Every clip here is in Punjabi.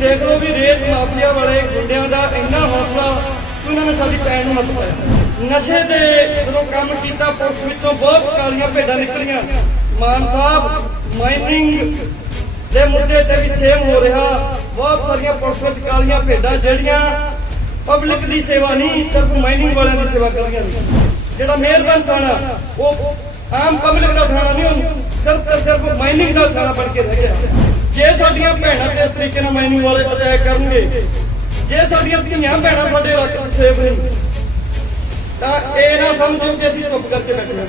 ਦੇਖ ਲਓ ਵੀ ਰੇਤ ਮਾਫੀਆ ਵਾਲੇ ਗੁੰਡਿਆਂ ਦਾ ਇੰਨਾ ਹੌਸਲਾ ਕਿ ਉਹਨਾਂ ਨੇ ਸਾਡੀ ਪੈਣ ਨੂੰ ਹੱਥ ਪਾਇਆ। ਨਸ਼ੇ ਦੇ ਜਦੋਂ ਕੰਮ ਕੀਤਾ, ਪੁਲਿਸ ਵਿੱਚੋਂ ਬਹੁਤ ਕਾਲੀਆਂ ਭੇਡਾਂ ਨਿਕਲੀਆਂ। ਮਾਨ ਸਾਹਿਬ, ਮਾਈਨਿੰਗ ਦੇ ਮੁੱਦੇ ਤੇ ਵੀ ਸੇਮ ਹੋ ਰਿਹਾ। ਬਹੁਤ ਸਾਰੀਆਂ ਪੁਲਿਸ ਵਿੱਚ ਕਾਲੀਆਂ ਭੇਡਾਂ ਜਿਹੜੀਆਂ ਪਬਲਿਕ ਦੀ ਸੇਵਾ ਨਹੀਂ, ਸਿਰਫ ਮਾਈਨਿੰਗ ਵਾਲਿਆਂ ਦੀ ਸੇਵਾ ਕਰ ਰਹੀਆਂ ਜਿਹੜਾ ਮਿਹਰਬਾਨ ਥਾਣਾ, ਉਹ ਆਮ ਪਬਲਿਕ ਦਾ ਥਾਣਾ ਨਹੀਂ ਸਿਰਫ ਤੇ ਸਿਰਫ ਮਾਈਨਿੰਗ ਦਾ ਥਾਣਾ ਬਣ ਕੇ ਰਹਿ ਗਿਆ। ਜੇ ਸਾਡੀਆਂ ਭੈਣਾਂ ਤੇ ਇਸ ਤਰੀਕੇ ਨਾਲ ਮਾਈਨਿੰਗ ਵਾਲੇ ਅਟੈਕ ਕਰਨਗੇ, ਜੇ ਸਾਡੀਆਂ ਧੀਆਂ ਭੈਣਾਂ ਸਾਡੇ ਇਲਾਕੇ 'ਚ ਸੇਫ ਨਹੀਂ, ਤਾਂ ਇਹ ਨਾ ਸਮਝੋ ਕਿ ਅਸੀਂ ਚੁੱਪ ਕਰਕੇ ਬੈਠੇ ਹਾਂ।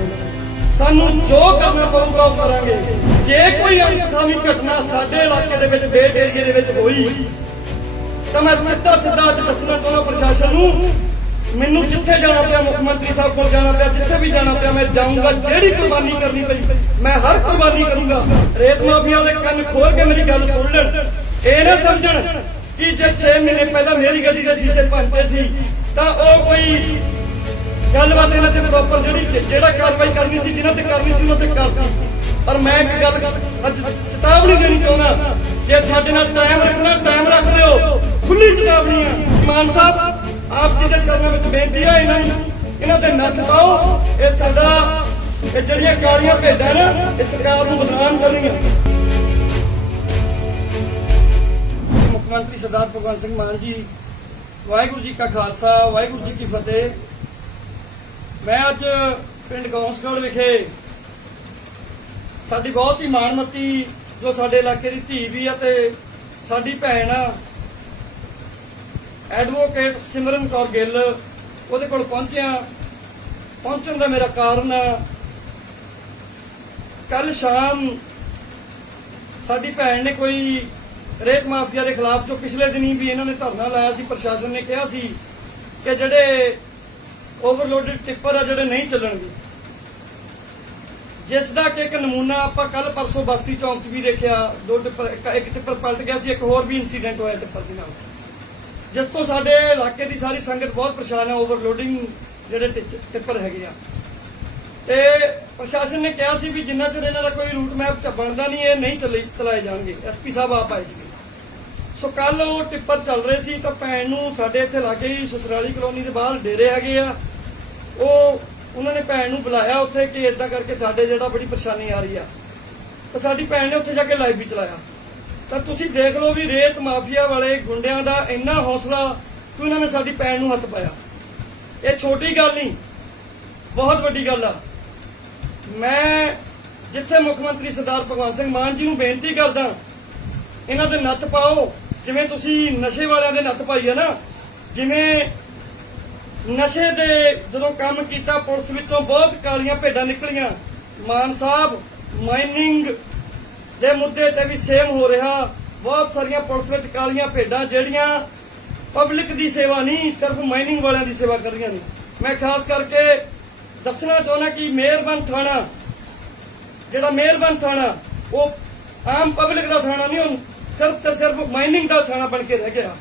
ਸਾਨੂੰ ਜੋ ਕਰਨਾ ਪਊਗਾ ਉਹ ਕਰਾਂਗੇ। ਜੇ ਕੋਈ ਅਨਸਖਾਵੀ ਘਟਨਾ ਸਾਡੇ ਇਲਾਕੇ ਦੇ ਵਿੱਚ, ਬੇਟ ਏਰੀਏ ਦੇ ਵਿੱਚ ਹੋਈ, ਤਾਂ ਮੈਂ ਸਿੱਧਾ ਸਿੱਧਾ ਅੱਜ ਦੱਸਣਾ ਚਾਹੁੰਦਾ ਪ੍ਰਸ਼ਾਸਨ ਨੂੰ ਮੈਨੂੰ ਜਿੱਥੇ ਜਾਣਾ ਪਿਆ, ਮੁੱਖ ਮੰਤਰੀ ਸਾਹਿਬ ਕੋਲ ਜਾਣਾ ਪਿਆ, ਜਿੱਥੇ ਵੀ ਜਾਣਾ ਪਿਆ, ਮੈਂ ਜਾਊਂਗਾ, ਜਿਹੜੀ ਕੁਰਬਾਨੀ ਕਰਨੀ ਪਈ, ਮੈਂ ਹਰ ਕੁਰਬਾਨੀ ਕਰੂੰਗਾ। ਰੇਤ ਮਾਫੀਆ ਵਾਲੇ ਕੰਨ ਖੋਲ ਕੇ ਮੇਰੀ ਗੱਲ ਸੁਣ ਲੈਣ। ਇਹ ਨਾ ਸਮਝਣ ਕਿ ਜੇ 6 ਮਹੀਨੇ ਪਹਿਲਾਂ ਮੇਰੀ ਗੱਡੀ ਦੇ ਸ਼ੀਸ਼ੇ ਭੰਨਤੇ ਸੀ, ਤਾਂ ਉਹ ਕੋਈ ਗੱਲਬਾਤ ਇਹਨਾਂ ਤੇ ਪ੍ਰੋਪਰ ਜਿਹੜੀ ਜਿਹੜਾ ਕਾਰਵਾਈ ਕਰਨੀ ਸੀ, ਜਿਨ੍ਹਾਂ ਤੇ ਕਰਨੀ ਸੀ, ਉਹਨਾਂ ਤੇ ਕਰਤੀ ਪਰ ਮੈਂ ਇੱਕ ਗੱਲ ਅੱਜ ਚੇਤਾਵਨੀ ਦੇਣੀ ਚਾਹੁੰਦਾ, ਜੇ ਸਾਡੇ ਨਾਲ ਟਾਈਮ ਰੱਖਣਾ ਟਾਈਮ ਰੱਖ ਲਿਓ ਖੁੱਲੀ ਚੇਤਾਵਨੀ ਆ ਮਾਨ ਸਾਹਿਬ ਆਪ ਜੀ ਦੇ ਚਰਨਾਂ ਵਿੱਚ ਬੇਨਤੀ ਹੈ ਇਹਨਾਂ ਨੂੰ, ਇਹਨਾਂ ਤੇ ਨੱਥ ਪਾਓ। ਇਹ ਸਾਡਾ, ਇਹ ਜਿਹੜੀਆਂ ਕਾਲੀਆਂ ਭੇਡਾਂ ਨਾ, ਇਹ ਸਰਕਾਰ ਨੂੰ ਬਦਨਾਮ ਕਰਨੀਆਂ ਮੁੱਖ ਮੰਤਰੀ ਸਰਦਾਰ ਭਗਵੰਤ ਸਿੰਘ ਮਾਨ ਜੀ, ਵਾਹਿਗੁਰੂ ਜੀ ਕਾ ਖਾਲਸਾ, ਵਾਹਿਗੁਰੂ ਜੀ ਕੀ ਫਤਿਹ। ਮੈਂ ਅੱਜ ਪਿੰਡ ਗੌਂਸਗੜ੍ਹ ਵਿਖੇ ਸਾਡੀ ਬਹੁਤ ਹੀ ਮਾਣਮੱਤੀ ਜੋ ਸਾਡੇ ਇਲਾਕੇ ਦੀ ਧੀ ਵੀ ਆ ਤੇ ਸਾਡੀ ਭੈਣ ਆ ਐਡਵੋਕੇਟ ਸਿਮਰਨ ਕੌਰ ਗਿੱਲ ਉਹਦੇ ਕੋਲ ਪਹੁੰਚਿਆ। ਪਹੁੰਚਣ ਦਾ ਮੇਰਾ ਕਾਰਨ ਕੱਲ ਸ਼ਾਮ ਸਾਡੀ ਭੈਣ ਨੇ ਕੋਈ ਰੇਤ ਮਾਫੀਆ ਦੇ ਖਿਲਾਫ ਜੋ ਪਿਛਲੇ ਦਿਨੀ ਵੀ ਇਹਨਾਂ ਨੇ ਧਰਨਾ ਲਾਇਆ ਸੀ, ਪ੍ਰਸ਼ਾਸਨ ਨੇ ਕਿਹਾ ਸੀ ਕਿ ਜਿਹੜੇ ਓਵਰਲੋਡਡ ਟਿੱਪਰ ਆ, ਜਿਹੜੇ ਨਹੀਂ ਚੱਲਣਗੇ। ਜਿਸ ਦਾ ਕਿ ਇੱਕ ਨਮੂਨਾ ਆਪਾਂ ਕੱਲ ਪਰਸੋਂ ਬਸਤੀ ਚੌਂਕ 'ਚ ਵੀ ਦੇਖਿਆ, ਦੋ ਟਿੱਪਰ, ਇੱਕ- ਟਿੱਪਰ ਪਲਟ ਗਿਆ ਸੀ, ਇੱਕ ਹੋਰ ਵੀ ਇਨਸੀਡੈਂਟ ਹੋਇਆ ਟਿੱਪਰ ਦੇ ਨਾਲ। ਜਿਸ ਤੋਂ ਸਾਡੇ ਇਲਾਕੇ ਦੀ ਸਾਰੀ ਸੰਗਤ ਬਹੁਤ ਪਰੇਸ਼ਾਨ ਹੈ ਓਵਰਲੋਡਿੰਗ ਜਿਹੜੇ ਟਿੱਪਰ ਹੈਗੇ ਆ। ਤੇ ਪ੍ਰਸ਼ਾਸਨ ਨੇ ਕਿਹਾ ਸੀ ਵੀ ਜਿੰਨਾ ਚਿਰ ਇਹਨਾਂ ਦਾ ਕੋਈ ਰੂਟ ਮੈਪ ਚ ਬਣਦਾ ਨਹੀਂ, ਇਹ ਨਹੀਂ ਚੱਲੇ, ਚਲਾਏ ਜਾਣਗੇ। ਐਸਪੀ ਸਾਹਿਬ ਆਪ ਆਏ ਸੀ ਸੋ ਕੱਲ ਉਹ ਟਿੱਪਰ ਚੱਲ ਰਹੇ ਸੀ ਤਾਂ ਭੈਣ ਨੂੰ ਸਾਡੇ ਇੱਥੇ ਲਾਗੇ ਹੀ ਸਸਰਾਲੀ ਕਲੋਨੀ ਦੇ ਬਾਹਰ ਡੇਰੇ ਹੈਗੇ ਆ। ਉਹ, ਉਹਨਾਂ ਨੇ ਭੈਣ ਨੂੰ ਬੁਲਾਇਆ ਉੱਥੇ ਕਿ ਇਦਾਂ ਕਰਕੇ ਸਾਡੇ ਜਿਹੜਾ ਬੜੀ ਪਰੇਸ਼ਾਨੀ ਆ ਰਹੀ ਆ। ਤਾਂ ਸਾਡੀ ਭੈਣ ਨੇ ਉੱਥੇ ਜਾ ਕੇ ਲਾਈਵ ਵੀ ਚਲਾਇਆ। ਤਾਂ ਤੁਸੀਂ ਦੇਖ ਲਓ ਵੀ ਰੇਤ ਮਾਫੀਆ ਵਾਲੇ ਗੁੰਡਿਆਂ ਦਾ ਇੰਨਾ ਹੌਸਲਾ ਕਿ ਉਹਨਾਂ ਨੇ ਸਾਡੀ ਪੈਣ ਨੂੰ ਹੱਥ ਪਾਇਆ। ਇਹ ਛੋਟੀ ਗੱਲ ਨਹੀਂ, ਬਹੁਤ ਵੱਡੀ ਗੱਲ ਆ। ਮੈਂ ਜਿੱਥੇ ਮੁੱਖ ਮੰਤਰੀ ਸਰਦਾਰ ਭਗਵੰਤ ਸਿੰਘ ਮਾਨ ਜੀ ਨੂੰ ਬੇਨਤੀ ਕਰਦਾ, ਇਹਨਾਂ ਦੇ ਨੱਥ ਪਾਓ। ਜਿਵੇਂ ਤੁਸੀਂ ਨਸ਼ੇ ਵਾਲਿਆਂ ਦੇ ਨੱਥ ਪਾਈ ਹੈ ਨਾ, ਜਿਵੇਂ ਨਸ਼ੇ ਦੇ ਜਦੋਂ ਕੰਮ ਕੀਤਾ, ਪੁਲਿਸ ਵਿੱਚੋਂ ਬਹੁਤ ਕਾਲੀਆਂ ਭੇਡਾਂ ਨਿਕਲੀਆਂ। ਮਾਨ ਸਾਹਿਬ, ਮਾਈਨਿੰਗ ਦੇ ਮੁੱਦੇ ਤੇ ਵੀ ਸੇਮ ਹੋ ਰਿਹਾ। ਬਹੁਤ ਸਾਰੀਆਂ ਪੁਲਿਸ ਵਿੱਚ ਕਾਲੀਆਂ ਭੇਡਾਂ ਜਿਹੜੀਆਂ ਪਬਲਿਕ ਦੀ ਸੇਵਾ ਨਹੀਂ, ਸਿਰਫ ਮਾਈਨਿੰਗ ਵਾਲਿਆਂ ਦੀ ਸੇਵਾ ਕਰ ਰਹੀਆਂ ਨੇ। ਮੈਂ ਖਾਸ ਕਰਕੇ ਦੱਸਣਾ ਚਾਹੁੰਦਾ ਕਿ ਮਿਹਰਬਾਨ ਥਾਣਾ, ਜਿਹੜਾ ਮਿਹਰਬਾਨ ਥਾਣਾ, ਉਹ ਆਮ ਪਬਲਿਕ ਦਾ ਥਾਣਾ ਨਹੀਂ ਹੁਣ ਸਿਰਫ ਤੇ ਸਿਰਫ ਮਾਈਨਿੰਗ ਦਾ ਥਾਣਾ ਬਣ ਕੇ ਰਹਿ ਗਿਆ।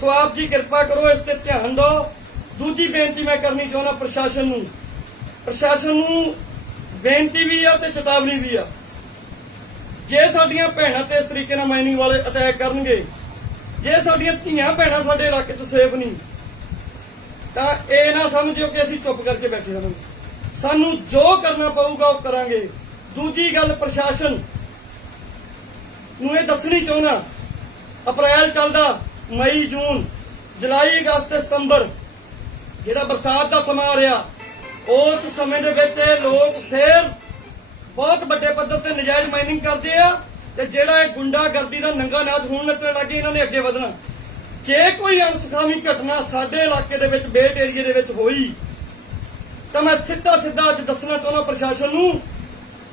ਸੋ ਆਪ ਜੀ ਕਿਰਪਾ ਕਰੋ, ਇਸ ਤੇ ਧਿਆਨ ਦਿਓ। ਦੂਜੀ ਬੇਨਤੀ ਮੈਂ ਕਰਨੀ ਚਾਹੁੰਦਾ ਪ੍ਰਸ਼ਾਸਨ ਨੂੰ। ਪ੍ਰਸ਼ਾਸਨ ਨੂੰ ਬੇਨਤੀ ਵੀ ਆ ਤੇ ਚੇਤਾਵਨੀ ਵੀ ਆ। ਜੇ ਸਾਡੀਆਂ ਭੈਣਾਂ ਤੇ ਇਸ ਤਰੀਕੇ ਨਾਲ ਮਾਈਨਿੰਗ ਵਾਲੇ ਅਟੈਕ ਕਰਨਗੇ, ਜੇ ਸਾਡੀਆਂ ਧੀਆਂ ਭੈਣਾਂ ਸਾਡੇ ਇਲਾਕੇ 'ਚ ਸੇਫ ਨਹੀਂ, ਤਾਂ ਇਹ ਨਾ ਸਮਝਿਓ ਕਿ ਅਸੀਂ ਚੁੱਪ ਕਰਕੇ ਬੈਠੇ ਰਹਾਂਗੇ। ਸਾਨੂੰ ਜੋ ਕਰਨਾ ਪਊਗਾ ਉਹ ਕਰਾਂਗੇ। ਦੂਜੀ ਗੱਲ, ਪ੍ਰਸ਼ਾਸਨ ਨੂੰ ਇਹ ਦੱਸਣੀ ਚਾਹੁੰਦਾ, ਅਪ੍ਰੈਲ ਚੱਲਦਾ, ਮਈ, ਜੂਨ, ਜੁਲਾਈ, ਅਗਸਤ ਤੇ ਸਤੰਬਰ, ਜਿਹੜਾ ਬਰਸਾਤ ਦਾ ਸਮਾਂ ਆ ਰਿਹਾ, ਉਸ ਸਮੇਂ ਦੇ ਵਿੱਚ ਇਹ ਲੋਕ ਫੇਰ ਬਹੁਤ ਵੱਡੇ ਪੱਧਰ ਤੇ ਨਜਾਇਜ਼ ਮਾਈਨਿੰਗ ਕਰਦੇ ਆ ਤੇ ਜਿਹੜਾ ਇਹ ਗੁੰਡਾਗਰਦੀ ਦਾ ਨੰਗਾ ਨਾਚ ਹੁਣ ਨੱਚਣ ਲੱਗੇ ਇਹਨਾਂ ਨੇ ਅੱਗੇ ਵਧਣਾ। ਜੇ ਕੋਈ ਅਨਸਖਾਵੀ ਘਟਨਾ ਸਾਡੇ ਇਲਾਕੇ ਦੇ ਵਿੱਚ, ਬੇਟ ਏਰੀਏ ਦੇ ਵਿੱਚ ਹੋਈ, ਤਾਂ ਮੈਂ ਸਿੱਧਾ ਸਿੱਧਾ ਅੱਜ ਦੱਸਣਾ ਚਾਹੁੰਦਾ ਪ੍ਰਸ਼ਾਸਨ ਨੂੰ।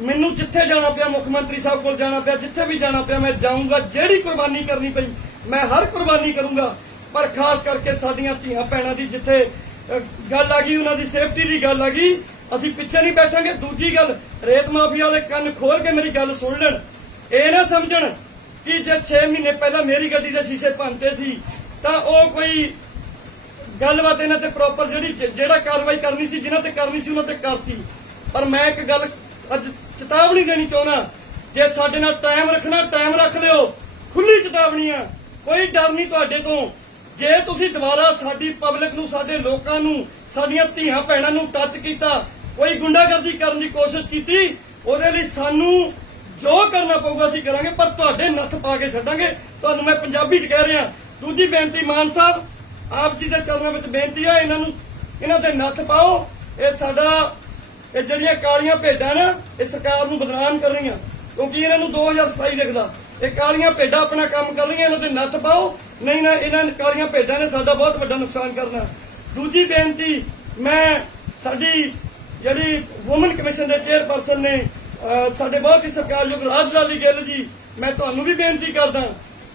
ਮੈਨੂੰ ਜਿੱਥੇ ਜਾਣਾ ਪਿਆ, ਮੁੱਖ ਮੰਤਰੀ ਸਾਹਿਬ ਕੋਲ ਜਾਣਾ ਪਿਆ, ਜਿੱਥੇ ਵੀ ਜਾਣਾ ਪਿਆ, ਮੈਂ ਜਾਊਂਗਾ, ਜਿਹੜੀ ਕੁਰਬਾਨੀ ਕਰਨੀ ਪਈ, ਮੈਂ ਹਰ ਕੁਰਬਾਨੀ ਕਰੂੰਗਾ। ਪਰ ਖਾਸ ਕਰਕੇ ਸਾਡੀਆਂ ਧੀਆਂ ਭੈਣਾਂ ਦੀ ਜਿੱਥੇ ਗੱਲ ਆ ਗਈ, ਉਹਨਾਂ ਦੀ ਸੇਫਟੀ ਦੀ ਗੱਲ ਆ ਗਈ ਅਸੀਂ ਪਿੱਛੇ ਨਹੀਂ ਬੈਠਾਂਗੇ, ਦੂਜੀ ਗੱਲ, ਰੇਤ ਮਾਫੀਆ ਵਾਲੇ ਕੰਨ ਖੋਲ ਕੇ ਮੇਰੀ ਗੱਲ ਸੁਣ ਲੈਣ। ਇਹ ਨਾ ਸਮਝਣ ਕਿ ਜੇ 6 ਮਹੀਨੇ ਪਹਿਲਾਂ ਮੇਰੀ ਗੱਡੀ ਦੇ ਸ਼ੀਸ਼ੇ ਭੰਨਤੇ ਸੀ, ਤਾਂ ਉਹ ਕੋਈ ਗੱਲਬਾਤ ਇਹਨਾਂ ਤੇ ਪ੍ਰੋਪਰ ਜਿਹੜੀ ਜਿਹੜਾ ਕਾਰਵਾਈ ਕਰਨੀ ਸੀ, ਜਿਨ੍ਹਾਂ ਤੇ ਕਰਨੀ ਸੀ, ਉਹਨਾਂ ਤੇ ਕਰਤੀ। ਪਰ ਮੈਂ ਇੱਕ ਗੱਲ ਅੱਜ ਚੇਤਾਵਨੀ ਦੇਣੀ ਚਾਹੁੰਦਾ, ਜੇ ਸਾਡੇ ਨਾਲ ਟਾਈਮ ਰੱਖਣਾ ਟਾਈਮ ਰੱਖ ਲਿਓ। ਖੁੱਲੀ ਚੇਤਾਵਨੀ ਆ। ਕੋਈ ਡਰ ਨਹੀਂ ਤੁਹਾਡੇ ਤੋਂ। ਜੇ ਤੁਸੀਂ ਦੁਬਾਰਾ ਸਾਡੀ ਪਬਲਿਕ ਨੂੰ, ਸਾਡੇ ਲੋਕਾਂ ਨੂੰ, ਸਾਡੀਆਂ ਧੀਆਂ ਭੈਣਾਂ ਨੂੰ ਟੱਚ ਕੀਤਾ ਕੋਈ ਗੁੰਡਾਗਰਦੀ ਕਰਨ ਦੀ ਕੋਸ਼ਿਸ਼ ਕੀਤੀ, ਉਹਦੇ ਲਈ ਸਾਨੂੰ ਜੋ ਕਰਨਾ ਪਊਗਾ ਅਸੀਂ ਕਰਾਂਗੇ, ਪਰ ਤੁਹਾਡੇ ਨੱਥ ਪਾ ਕੇ ਛੱਡਾਂਗੇ। ਤੁਹਾਨੂੰ ਮੈਂ ਪੰਜਾਬੀ 'ਚ ਕਹਿ ਰਿਹਾ, ਦੂਜੀ ਬੇਨਤੀ ਮਾਨ ਸਾਹਿਬ, ਆਪ ਜੀ ਦੇ ਚਰਨਾਂ ਵਿੱਚ ਬੇਨਤੀ ਹੈ, ਇਹਨਾਂ ਨੂੰ, ਇਹਨਾਂ ਦੇ ਨੱਥ ਪਾਓ। ਇਹ ਸਾਡਾ, ਇਹ ਜਿਹੜੀਆਂ ਕਾਲੀਆਂ ਭੇਡਾਂ ਨਾ, ਇਹ ਸਰਕਾਰ ਨੂੰ ਬਦਨਾਮ ਕਰ ਰਹੀਆਂ। ਕਿਉਂਕਿ ਇਹਨਾਂ ਨੂੰ 2027 ਦਿਖਦਾ ਇਹ ਕਾਲੀਆਂ ਭੇਡਾਂ ਆਪਣਾ ਕੰਮ ਕਰ ਰਹੀਆਂ, ਇਹਨਾਂ ਦੇ ਨੱਥ ਪਾਓ। ਨਹੀਂ ਨਾ, ਇਹਨਾਂ ਕਾਲੀਆਂ ਭੇਡਾਂ ਨੇ ਸਾਡਾ ਬਹੁਤ ਵੱਡਾ ਨੁਕਸਾਨ ਕਰਨਾ। ਦੂਜੀ ਬੇਨਤੀ, ਮੈਂ ਸਾਡੀ ਜਿਹੜੀ ਵੂਮਨ ਕਮਿਸ਼ਨ ਦੇ ਚੇਅਰਪਰਸਨ ਨੇ ਸਾਡੇ ਬਹੁਤ ਹੀ ਸਤਿਕਾਰਯੋਗ ਰਾਜ ਲਾਲੀ ਗਿੱਲ ਜੀ, ਮੈਂ ਤੁਹਾਨੂੰ ਵੀ ਬੇਨਤੀ ਕਰਦਾ,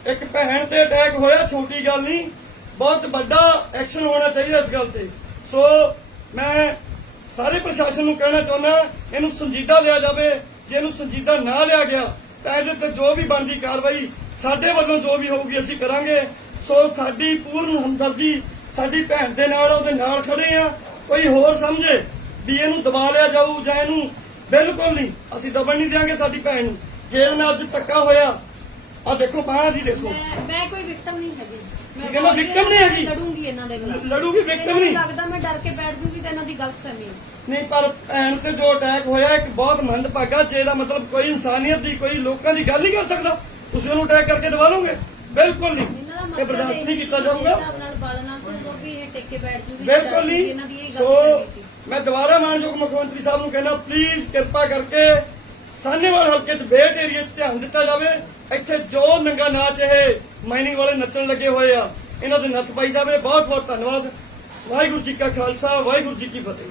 ਇੱਕ ਭੈਣ ਤੇ ਅਟੈਕ ਹੋਇਆ, ਛੋਟੀ ਗੱਲ ਨਹੀਂ, ਬਹੁਤ ਵੱਡਾ ਐਕਸ਼ਨ ਹੋਣਾ ਚਾਹੀਦਾ ਇਸ ਗੱਲ ਤੇ। ਸੋ ਮੈਂ ਸਾਰੇ ਪ੍ਰਸ਼ਾਸਨ ਨੂੰ ਕਹਿਣਾ ਚਾਹੁੰਦਾ, ਇਹਨੂੰ ਸੰਜੀਦਾ ਲਿਆ ਜਾਵੇ, ਜੇ ਇਹਨੂੰ ਸੰਜੀਦਾ ਨਾ ਲਿਆ ਗਿਆ, ਤਾਂ ਇਹਦੇ ਤੇ ਜੋ ਵੀ ਬਣਦੀ ਕਾਰਵਾਈ ਸਾਡੇ ਵੱਲੋਂ ਜੋ ਵੀ ਹੋਊਗੀ ਅਸੀਂ ਕਰਾਂਗੇ। ਸੋ ਸਾਡੀ ਪੂਰਨ ਹਮਦਰਦੀ, ਸਾਡੀ ਭੈਣ ਦੇ ਨਾਲ, ਉਹਦੇ ਨਾਲ ਖੜੇ ਆ। ਕੋਈ ਹੋਰ ਸਮਝੇ? ਵੀ ਇਹਨੂੰ ਦਬਾ ਲਿਆ ਜਾਊ ਜਾਂ ਇਹਨੂੰ ਬਿਲਕੁਲ ਨਹੀਂ। ਅਸੀਂ ਦਬਣ ਨਹੀਂ ਦਿਆਂਗੇ ਸਾਡੀ ਭੈਣ ਨੂੰ। ਜੇ ਇਹਦੇ ਨਾਲ ਅੱਜ ਧੱਕਾ ਹੋਇਆ। ਆ ਦੇਖੋ ਬਾਹਰ ਦੀ ਦੇਖੋ। ਮੈਂ ਮੈਂ ਕੋਈ ਵਿਕਟਮ ਨਹੀਂ ਹੈਗੀ। ਠੀਕ ਹੈ, victim ਨਹੀਂ ਹੈਗੀ। ਲੜੂੰਗੀ ਇਹਨਾਂ ਦੇ ਖਿਲਾਫ ਲੜੂਗੀ victim ਨਹੀਂ। ਲੱਗਦਾ ਮੈਂ ਡਰ ਕੇ ਬੈਠ ਜੂਗੀ ਤੇ ਇਹਨਾਂ ਦੀ ਗਲਤ ਫਹਿਮੀ ਨਹੀਂ ਪਰ ਭੈਣ ਤੇ ਜੋ ਅਟੈਕ ਹੋਇਆ ਇੱਕ ਬਹੁਤ ਮੰਦਭਾਗਾ ਜੇ ਇਹਦਾ ਮਤਲਬ ਕੋਈ ਇਨਸਾਨੀਅਤ ਦੀ ਕੋਈ ਲੋਕਾਂ ਦੀ ਗੱਲ ਨਹੀਂ ਕਰ ਸਕਦਾ। ਤੁਸੀਂ ਉਹਨੂੰ ਅਟੈਕ ਕਰਕੇ ਦਬਾ ਲਓਗੇ? ਬਿਲਕੁਲ ਨਹੀਂ। ਇਹਨਾਂ ਦਾ ਇਹ ਮਕਸਦ ਬਰਦਾਸ਼ਤ ਨਹੀਂ ਇਹ ਕੀਤਾ ਜਾਊਗਾ। ਜਿਸ ਹਿਸਾਬ ਨਾਲ ਬਾਲਣਾ ਤੋਂ ਵੀ ਇਹ ਟਿੱਕੇ ਬੈਠ ਜੂਗੀ ਬਿਲਕੁਲ ਇਹਨਾਂ ਦੀ ਨਹੀਂ ਇਹ ਕਰਨੀ ਸੀ। ਮੈਂ ਦੁਬਾਰਾ ਮਾਨਯੋਗ ਮੁੱਖ ਮੰਤਰੀ ਸਾਹਿਬ ਨੂੰ ਕਹਿੰਦਾ ਪਲੀਜ਼ ਕਿਰਪਾ ਕਰਕੇ ਸਾਨੇਵਾਲ ਹਲਕੇ 'ਚ ਬੇਟ ਏਰੀਆ 'ਚ ਧਿਆਨ ਦਿੱਤਾ ਜਾਵੇ। ਇੱਥੇ ਜੋ ਨੰਗਾ ਨਾਚ ਇਹ ਮਾਈਨਿੰਗ ਵਾਲੇ ਨੱਚਣ ਲੱਗੇ ਹੋਏ ਆ, ਇਹਨਾਂ ਦੇ ਨੱਥ ਪਾਈ ਜਾਵੇ। ਬਹੁਤ ਬਹੁਤ ਧੰਨਵਾਦ। ਵਾਹਿਗੁਰੂ ਜੀ ਕਾ ਖਾਲਸਾ, ਵਾਹਿਗੁਰੂ ਜੀ ਕੀ ਫਤਿਹ।